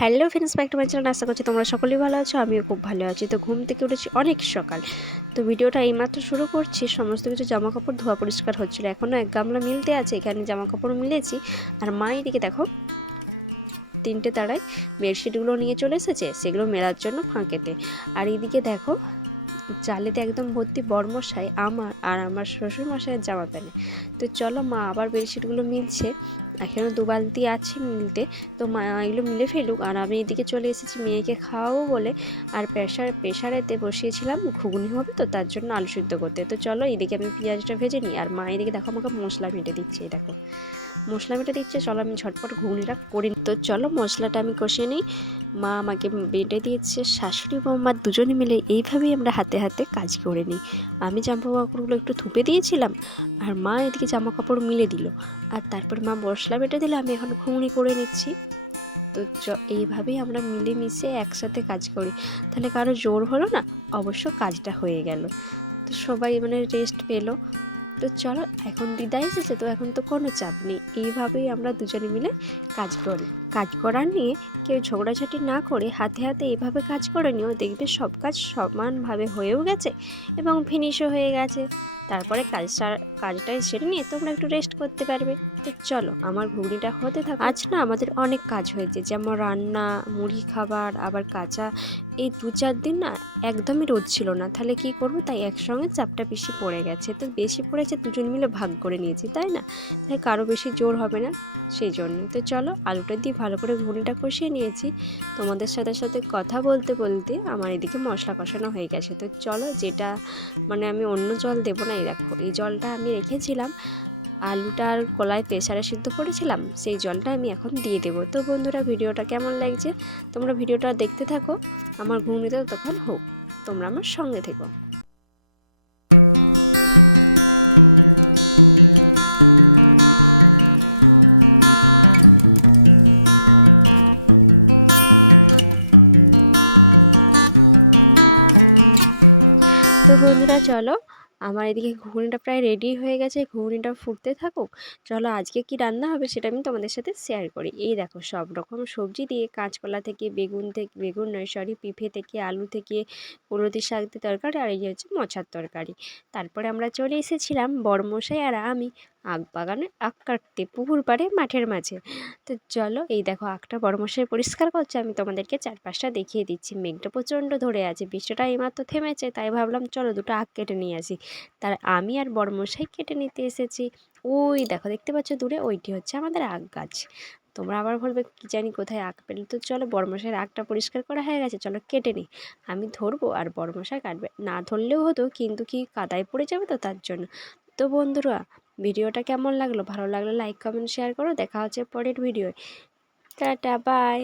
Hello friends, back to my channel. আশা করছি তোমরা সকলেই ভালো আছো, আমিও খুব ভালো আছি। তো ঘুম থেকে উঠেছি অনেক সকাল। তো ভিডিওটা এইমাত্র শুরু করছি, সমস্ত কিছু জামা কাপড় ধোয়া পরিষ্কার হচ্ছিল। এখনও এক গামলা মিলতে আছে, এখানে জামা কাপড় মিলেছি। আর মা এদিকে দেখো, তিনটে তারায় বেডশিটগুলো নিয়ে চলে এসেছে, সেগুলো মেলার জন্য ফাঁকেতে। আর এদিকে দেখো চালেতে একদম ভর্তি বর্মশাই আমার আর আমার শ্বশুর মশাইয়ের জামা প্যান্ট। তো চলো মা আবার বেডশিটগুলো মিলছে। এখনও দু বালতি আছে মিলতে। তো মা এগুলো মিলে ফেলুক। আর আমি এদিকে চলে এসেছি মেয়েকে খাওয়াবো বলে। আর প্রেশার, প্রেশারেতে বসিয়েছিলাম, ঘুগনি হবে তো তার জন্য আলু সিদ্ধ করতে। তো চলো এদিকে আমি পেঁয়াজটা ভেজে নিই। আর মা এদিকে দেখো আমাকে মশলা মেটে দিচ্ছে দেখো। মশলা মেটে দিচ্ছে, চলো আমি ঝটপট ঘুগনিটা করি তো চলো মশলাটা আমি কষে নিই। মা আমাকে বেটে দিয়েছে, শাশুড়ি বৌমা দুজনে মিলে এইভাবেই আমরা হাতে হাতে কাজ করে নিই। আমি জামা কাপড়গুলো একটু থুপে দিয়েছিলাম আর মা এদিকে জামা কাপড় মিলে দিল। আর তারপর মা মশলা বেটে দিলে, আমি এখন ঘুগনি করে নিচ্ছি। তো এইভাবেই আমরা মিলেমিশে একসাথে কাজ করি। তাহলে কারও জোর হলো না, অবশ্য কাজটা হয়ে গেল। তো সবাই মানে রেস্ট পেল। তো চলো, এখন বিদায় এসেছে, তো এখন তো কোনো চাপ নেই। এইভাবেই আমরা দুজনে মিলে কাজ করি। কাজ করার নিয়ে কেউ ঝগড়াঝাটি না করে হাতে হাতে এভাবে কাজ করে নিয়েও দেখবে সব কাজ সমানভাবে হয়েও গেছে এবং ফিনিশও হয়ে গেছে। তারপরে কাজটা কাজটাই সেরে নিয়ে তোমরা একটু রেস্ট করতে পারবে। তো চলো, আমার ঘুগনিটা হতে থাক আজ না আমাদের অনেক কাজ হয়েছে, যেমন রান্না, মুড়ি খাবার, আবার কাঁচা। এই দু চার দিন না একদমই রোদ ছিল না, তাহলে কি করব? তাই একসঙ্গে চাপটা বেশি পড়ে গেছে। তো বেশি পড়েছে দুজন মিলে ভাগ করে নিয়েছি, তাই না? তাই কারও বেশি জোর হবে না, সেই জন্য। তো চলো, আলুটা দিয়ে ভালো করে ঘুগনিটা কষিয়ে নিয়েছি। তোমাদের সাথে সাথে কথা বলতে বলতে আমার এদিকে মশলা কষানো হয়ে গেছে। তো চলো, যেটা মানে আমি অন্য জল দেবো না, এই দেখো, এই জলটা আমি রেখেছিলাম। আলুটা আর কলায় প্রেসারে সিদ্ধ করেছিলাম, সেই জলটা আমি এখন দিয়ে দেবো। তো বন্ধুরা, ভিডিওটা কেমন লাগছে? তোমরা ভিডিওটা দেখতে থাকো, আমার ঘুগনিতে তখন হোক। তোমরা আমার সঙ্গে থেকো। তো বন্ধুরা, চলো আমার এদিকে ঘুগনিটা প্রায় রেডি হয়ে গেছে, ঘুগনিটা ফুটতে থাকুক। চলো আজকে কি রান্না হবে সেটা আমি তোমাদের সাথে শেয়ার করি। এই দেখো সব রকম সবজি দিয়ে কাঁচকলা থেকে, বেগুন থেকে, বেগুন নয় সরি পিঁপে থেকে, আলু থেকে কুলতি শাক তরকারি, আর এই হচ্ছে মোছার তরকারি। তারপরে আমরা চলে এসেছিলাম বড়মশাই আর আমি। আখ বাগানে আখ কাটতে পুকুর পাড়ে মাঠের মাঝে। তো চলো এই দেখো আখটা বড়মশাই পরিষ্কার করছে, আমি তোমাদেরকে চারপাশটা দেখিয়ে দিচ্ছি। মেঘটা প্রচণ্ড ধরে আছে, বৃষ্টিটা এইমাত্র থেমেছে, তাই ভাবলাম চলো দুটো আখ কেটে নিয়ে আসি। তার আমি আর বড়মশাই কেটে নিতে এসেছি। ওই দেখো, দেখতে পাচ্ছ দূরে ওইটি হচ্ছে আমাদের আখ গাছ তোমরা আবার বলবে, কী জানি কোথায় আখ পেলে? তো চলো বড়মশাইয়ের আখটা পরিষ্কার করা হয়ে গেছে, চলো কেটে নিই। আমি ধরবো আর বড়মশাই কাটবে। না ধরলেও হতো, কিন্তু কি কাদায় পড়ে যাবে তো তার জন্য? তো বন্ধুরা ভিডিওটা কেমন লাগল? ভালো লাগলে লাইক, কমেন্ট, শেয়ার করো। দেখা হচ্ছে পরের ভিডিও টাটা, বাই।